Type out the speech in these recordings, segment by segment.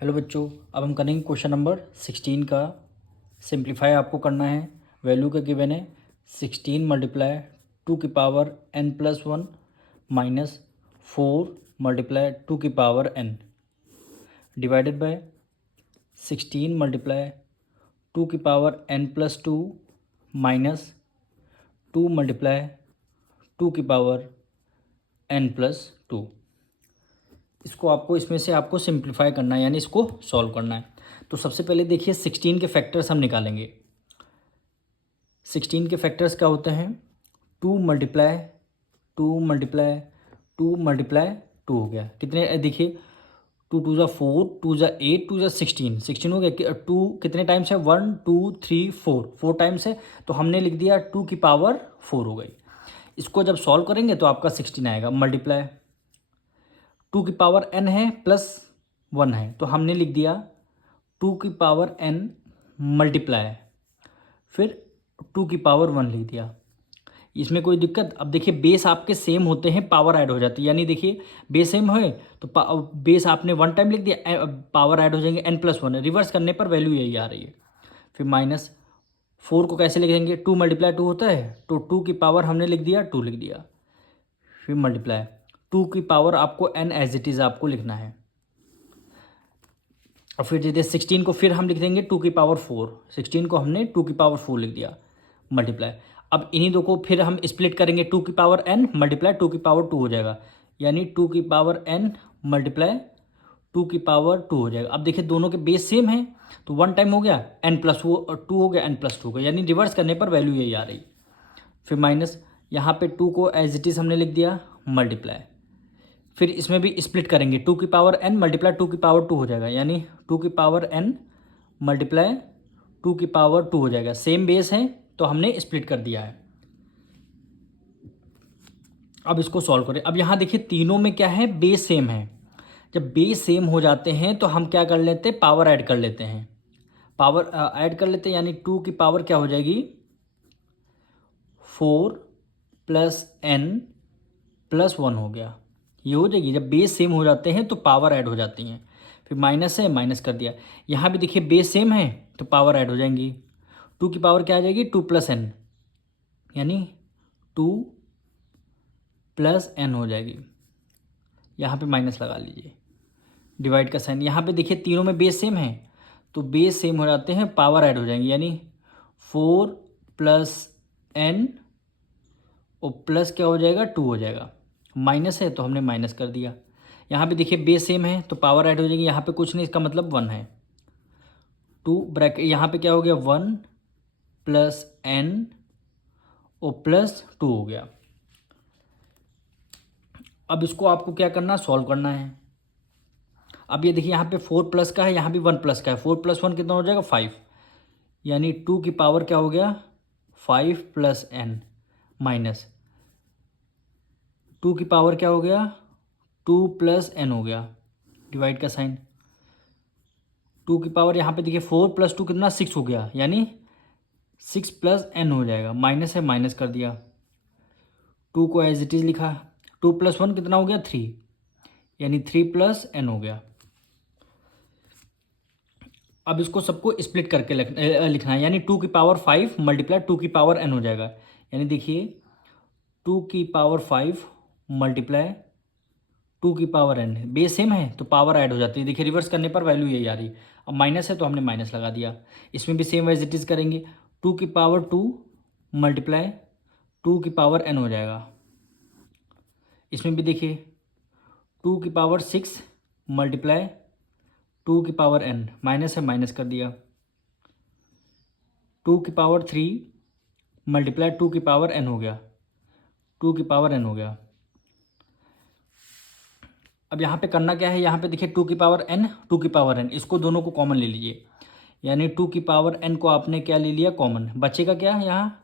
Hello बच्चों, अब हम करेंगे क्वेश्चन नंबर 16 का। सिंप्लीफाई आपको करना है। वैल्यू का गिवन है 16 मल्टीप्लाई 2 की power n plus 1 minus 4 multiply 2 की power n divided by 16 multiply 2 की power n plus 2 minus 2 multiply 2 की पावर n प्लस 2। इसको आपको इसमें से आपको सिंप्लीफाई करना है, यानी इसको सॉल्व करना है। तो सबसे पहले देखिए 16 के फैक्टर्स हम निकालेंगे। 16 के फैक्टर्स क्या होते हैं? 2 मल्टीप्लाई 2 मल्टीप्लाई 2 मल्टीप्लाई 2 हो गया। कितने देखिए, 2 2 ज़ा 4, 2 ज़ा 8, 2 ज़ा 16 हो गया। 2 कितने टाइम्स है? 1 2 3 4 टाइम्स है, तो हमने लिख दिया 2 की पावर 4 हो गई। इसको जब सॉल्व करेंगे तो आपका 16 आएगा। मल्टीप्लाई 2 की पावर n है प्लस 1 है, तो हमने लिख दिया 2 की पावर n मल्टीप्लाई फिर 2 की पावर 1 लिख दिया। इसमें कोई दिक्कत? अब देखिए बेस आपके सेम होते हैं, पावर ऐड हो जाती है। यानी देखिए बेस सेम है तो बेस आपने 1 टाइम लिख दिया, पावर ऐड हो जाएंगे n प्लस 1। रिवर्स करने पर वैल्यू यही आ रही है। फिर माइनस 4 को कैसे लिखेंगे? 2 मल्टीप्लाई 2 होता है, तो 2 की पावर हमने लिख दिया 2 लिख दिया। फिर मल्टीप्लाई 2 की पावर आपको n एज इट इज़ आपको लिखना है। और फिर दे 16 को फिर हम लिख देंगे 2 की पावर 4। 16 को हमने 2 की पावर 4 लिख दिया। मल्टीप्लाई अब इन्हीं दो को फिर हम स्प्लिट करेंगे, 2 की पावर n मल्टीप्लाई 2 की पावर 2 हो जाएगा। यानी 2 की पावर n मल्टीप्लाई 2 की पावर 2 हो जाएगा। अब देखिए दोनों के बेस सेम है, तो 1 टाइम हो गया n प्लस 2 हो गया, n प्लस 2 हो गया, यानी रिवर्स करने पर वैल्यू यही आ रही। फिर माइनस यहाँ पे 2 को एज इट इज़ हमने लिख दिया मल्टीप्लाई। फिर इसमें भी स्प्लिट करेंगे, 2 की पावर n मल्टीप्लाई 2 की पावर 2 हो जाएगा। यानी 2 की पावर n मल्टीप्लाई 2 की पावर 2 हो जाएगा। सेम बेस है तो हमने स्प्लिट कर दिया है। अब इसको सॉल्व करें। अब यहाँ देखिए तीनों में क्या है? बेस सेम है। जब बेस सेम हो जाते हैं तो हम क्या कर लेते हैं? पावर ऐड कर लेते हैं। पावर ऐड कर लेते हैं, यानी 2 की पावर क्या हो जाएगी? 4 प्लस n प्लस 1 हो गया। ये हो जाएगी। जब बेस सेम हो जाते हैं तो पावर ऐड हो जाती हैं। फिर माइनस है, माइनस कर दिया। यहाँ भी देखिए बेस सेम है तो पावर ऐड हो जाएंगी। 2 की पावर क्या आ जाएगी? 2 प्लस n, यानी 2 प्लस n हो जाएगी। यहाँ पे माइनस लगा लीजिए, डिवाइड का साइन। यहाँ पे देखिए तीनों में बेस सेम है तो बेस सेम हो जाते हैं, पावर ऐड हो जाएंगी। यानी 4 प्लस n और प्लस क्या हो जाएगा? 2 हो जाएगा। माइनस है तो हमने माइनस कर दिया। यहाँ पे देखिए बेस सेम है तो पावर ऐड हो जाएगी। यहाँ पे कुछ नहीं, इसका मतलब 1 है। 2 ब्रैकेट यहाँ पे क्या हो गया? 1 प्लस n और प्लस 2 हो गया। अब इसको आपको क्या करना? सॉल्व करना है। अब ये देखिए यहाँ पे 4 प्लस का है, यहाँ भी 1 प्लस का है। 4 प्लस 1 कितना हो जाएगा? 5। यानी 2 की पावर क्या हो गया? 5 प्लस n माइनस 2 की पावर क्या हो गया? 2 प्लस n हो गया, डिवाइड का साइन। 2 की पावर यहाँ पे देखिए 4 प्लस 2 कितना? 6 हो गया, यानी 6 प्लस n हो जाएगा। माइनस है, माइनस कर दिया। 2 को एज इट इज़ लिखा। 2 प्लस 1 कितना हो गया? 3, यानी 3 प्लस n हो गया। अब इसको सबको स्प्लिट करके लिखना है, यानी 2 की पावर 5 मल्टीप्लाई 2 की पावर n हो जाएगा। यानी देखिए 2 की पावर 5 मल्टीप्लाई 2 की पावर n, बेस सेम है तो पावर ऐड हो जाती है। देखिए रिवर्स करने पर वैल्यू यही आ रही। अब माइनस है तो हमने माइनस लगा दिया। इसमें भी सेम एज इट इज़ करेंगे। 2 की पावर 2 मल्टीप्लाई 2 की पावर n हो जाएगा। इसमें भी देखिए 2 की पावर 6 मल्टीप्लाई 2 की पावर n, माइनस है, माइनस कर दिया। 2 की पावर 3 मल्टीप्लाई 2 की पावर n हो गया। 2 की पावर n हो गया। अब यहाँ पे करना क्या है? यहाँ पे देखिए 2 की पावर n 2 की पावर n, इसको दोनों को कॉमन ले लीजिए। यानी 2 की पावर n को आपने क्या ले लिया? कॉमन। बचेगा क्या यहाँ?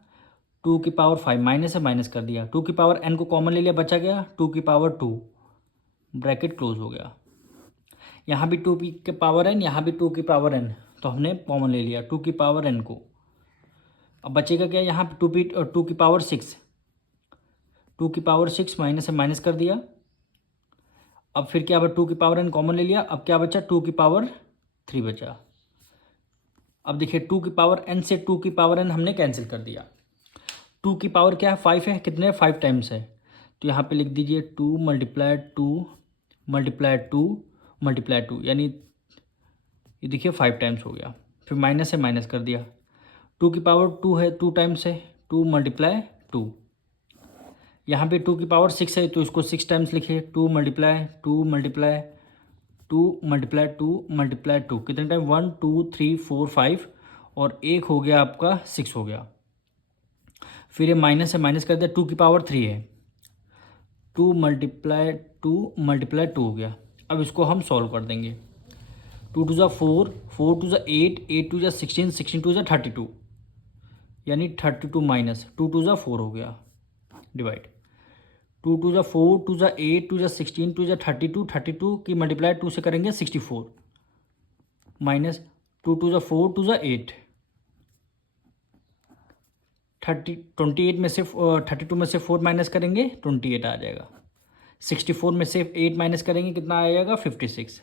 2 की पावर 5, माइनस है, माइनस कर दिया। 2 की पावर n को कॉमन ले लिया, बचा गया 2 की पावर 2, ब्रैकेट क्लोज हो गया। यहाँ भी 2 की पावर n, यहाँ भी 2 की पावर n, तो हमने कॉमन ले लिया 2 की पावर n को। अब बचेगा क्या? यहाँ पे 2 की पावर 6, 2 की पावर 6 माइनस है, माइनस कर दिया। अब फिर क्या? 2 की पावर n कॉमन ले लिया। अब क्या बचा? 2 की पावर 3 बचा। अब देखिए 2 की पावर n से 2 की पावर n हमने कैंसिल कर दिया। 2 की पावर क्या है 5 है, कितने 5 टाइम्स है, तो यहाँ पे लिख दीजिए 2 मल्टीप्लाई 2 मल्टीप्लाई 2 मल्टीप्लाई 2, यानी ये देखिए 5 टाइम्स हो गया। फिर माइनस से माइनस कर दिया, 2 की पावर 2 है 2 टाइम्स है, 2 मल्टीप्लाई 2, यहाँ पे 2 की पावर 6 है तो इसको 6 टाइम्स लिखिए, 2 मल्टीप्लाई 2 मल्टीप्लाई 2 मल्टीप्लाई 2 मल्टीप्लाई 2, कितने टाइम 1 2 3 4 5, और एक हो गया आपका 6 हो गया। फिर ये माइनस से माइनस कर दिया, 2 की पावर 3 है, 2 मल्टीप्लाई 2 मल्टीप्लाई 2 हो गया। अब इसको हम सॉल्व कर देंगे, 2 टू ज़ा 4 4 टू ज़ा 8 8 टू ज़ा 16 16 टू ज़ा 32, यानी 32 माइनस 2 टू ज़ा 4 हो गया, डिवाइड 2 टू ज़ा 4 टू ज़ा 8 टू ज़ा 16 टू ज़ा 32 32 की मल्टीप्लाई 2 से करेंगे 64, माइनस 2 टू ज़ा 4 टू ज़ा 8 28 में से 32 में से 4 माइनस करेंगे 28 आ जाएगा, 64 में से 8 माइनस करेंगे कितना आ जाएगा 56,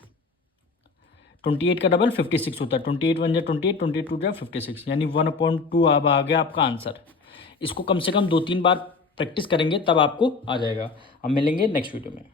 28 का डबल 56 होता है, 28 1 जा 28 28 2 जा 56, यानी 1/2 अब आ गया आपका आंसर। इसको कम से कम 2-3 बार प्रैक्टिस करेंगे तब आपको आ जाएगा। हम मिलेंगे नेक्स्ट वीडियो में।